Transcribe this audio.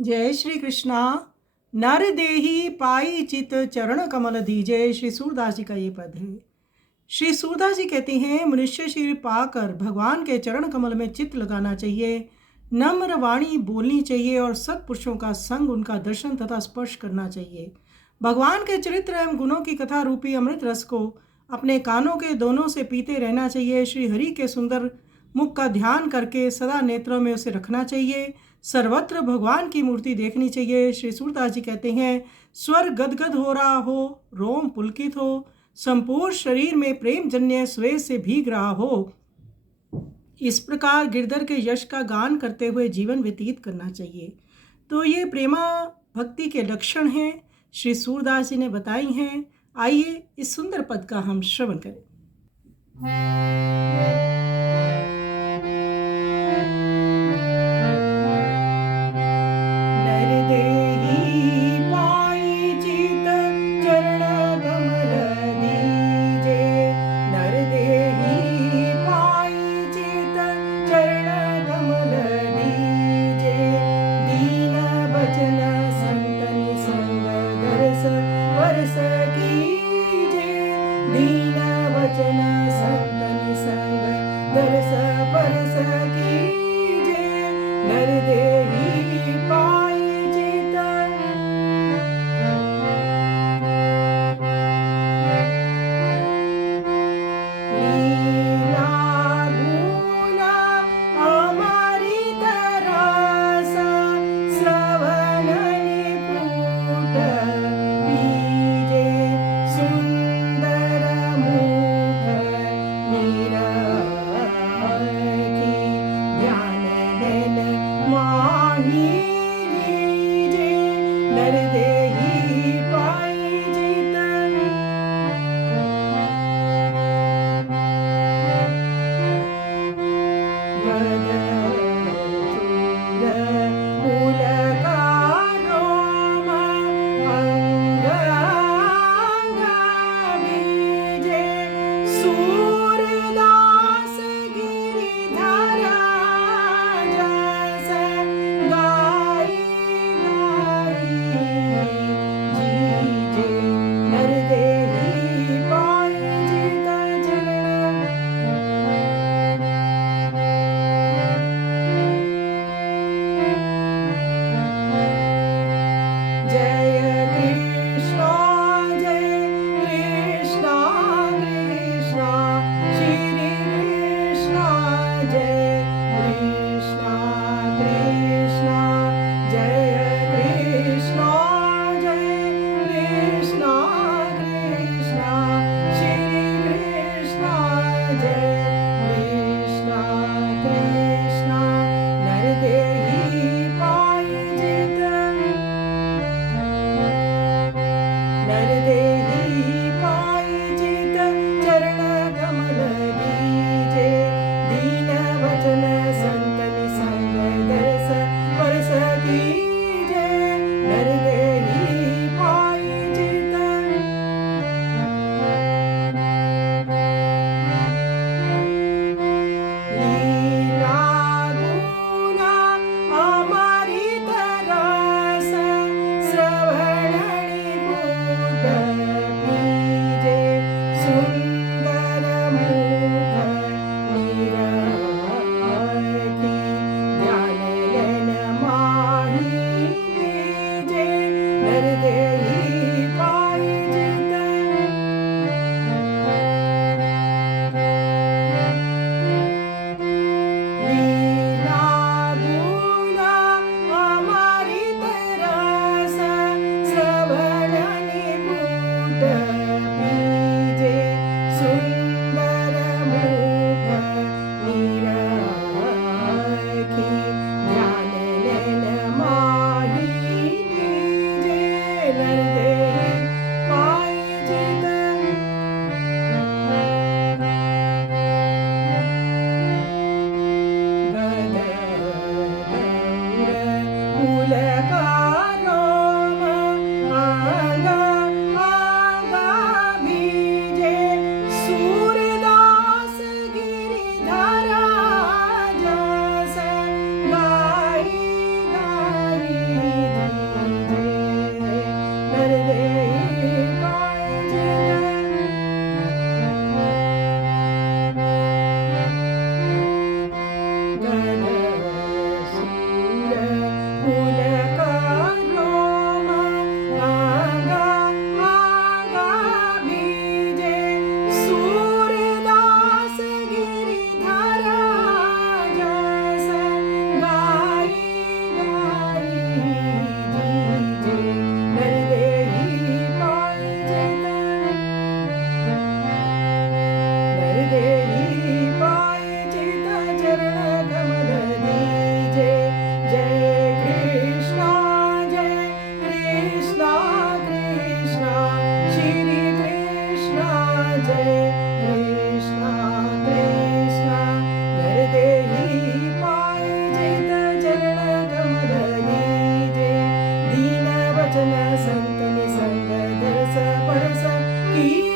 जय श्री कृष्णा। नर देही पाई चित चरण कमल दीजे। श्री सूरदास जी का ये पद है। श्री सूरदास जी कहते हैं, मनुष्य शरीर पाकर भगवान के चरण कमल में चित्त लगाना चाहिए, नम्र वाणी बोलनी चाहिए और सत्पुरुषों का संग, उनका दर्शन तथा स्पर्श करना चाहिए। भगवान के चरित्र एवं गुणों की कथा रूपी अमृत रस को अपने कानों के दोनों से पीते रहना चाहिए। श्री हरि के सुंदर मुख का ध्यान करके सदा नेत्रों में उसे रखना चाहिए। सर्वत्र भगवान की मूर्ति देखनी चाहिए। श्री सूरदास जी कहते हैं, स्वर गदगद हो रहा हो, रोम पुलकित हो, संपूर्ण शरीर में प्रेम जन्य स्वेद से भीग रहा हो, इस प्रकार गिरधर के यश का गान करते हुए जीवन व्यतीत करना चाहिए। तो ये प्रेमा भक्ति के लक्षण हैं, श्री सूरदास जी ने बताई हैं। आइए इस सुंदर पद का हम श्रवण करें। की